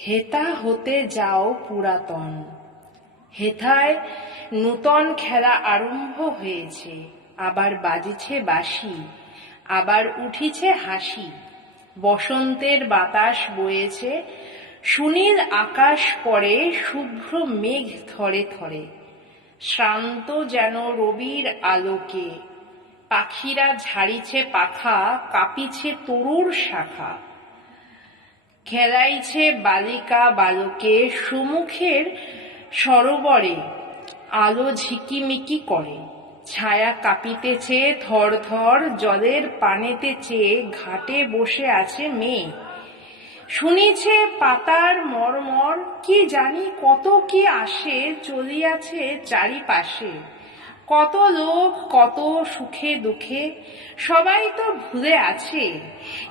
হেতা হতে যাও পুরাতন। হেথায় নূতন খেলা আরম্ভ হয়েছে, আবার বাজিছে বাঁশি, আবার উঠিছে হাসি। বসন্তের বাতাস বয়েছে, সুনীল আকাশ পরে শুভ্র মেঘ থরে থরে, শ্রান্ত যেন রবির আলোকে। পাখিরা ঝাড়িছে পাখা, কাঁপিছে তরুর শাখা। খেলাইছে বালিকা বালকে সুমুখের সরোবরে, আলো ঝিকিমিকি করে। ছায়া কাঁপিতেছে থর থর, জলের পানেতে চেয়ে ঘাটে বসে আছে মেয়ে। শুনিছে পাতার মর্মর, কি জানি কত কি আসে চলিয়াছে চারিপাশে। কত লোক কত সুখে দুঃখে, সবাই তো ভুলে আছে।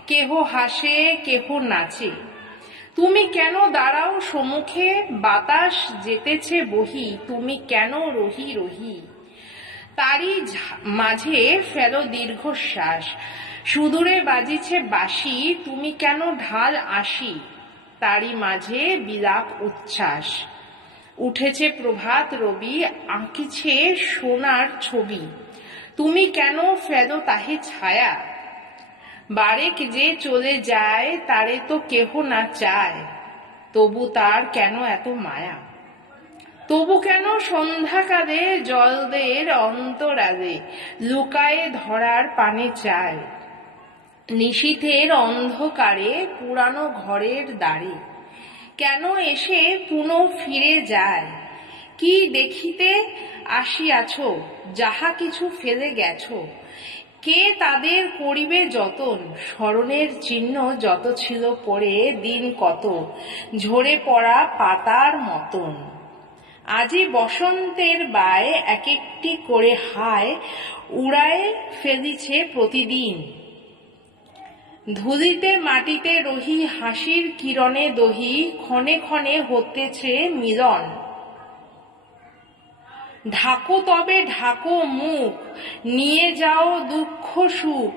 কেহ হাসে কেহ নাচে। তুমি কেন দাঁড়াও সম্মুখে, বাতাস যেতেছে বহি, তুমি কেন রহি রহি। তারই মাঝে ফেলো দীর্ঘশ্বাস, সুদূরে বাজিছে বাঁশি, তুমি কেন ঢাল আসি। তারই মাঝে বিলাপ উচ্ছ্বাস, উঠেছে প্রভাত রবি, আঁকিছে সোনার ছবি। তুমি কেন ফেলো তাহে ছায়া, বারেক যে চলে যায় তারে তো কেহ না চায়। তবু তার কেন এত মায়া, তবু কেন সন্ধ্যাকালে জলদের অন্তরালে লুকায়ে ধরার পানে চায়। নিশীথের অন্ধকারে পুরানো ঘরের দ্বারে কেন এসে পুনঃ ফিরে যায়। কি দেখিতে আসিয়াছ, যাহা কিছু ফেলে গেছ, কে তাদের করিবে যতন। স্মরণের চিহ্ন যত ছিল পড়ে দিন কত, ঝরে পড়া পাতার মতন। আজি বসন্তের বায় এক একটি করে হায় উড়ায়ে ফেলিছে প্রতিদিন। ধুলিতে মাটিতে রহি, হাসির কিরণে দহি, ক্ষণে ক্ষণে হতেছে মিলন। ঢাকো তবে ঢাকো মুখ, নিয়ে যাও দুঃখ সুখ,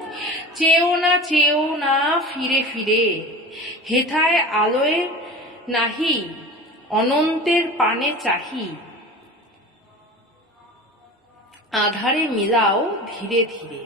চেও না ফিরে ফিরে। হেথায় আলোয় নাহি, অনন্তের পানে চাহি, আধারে মিলাও ধীরে ধীরে।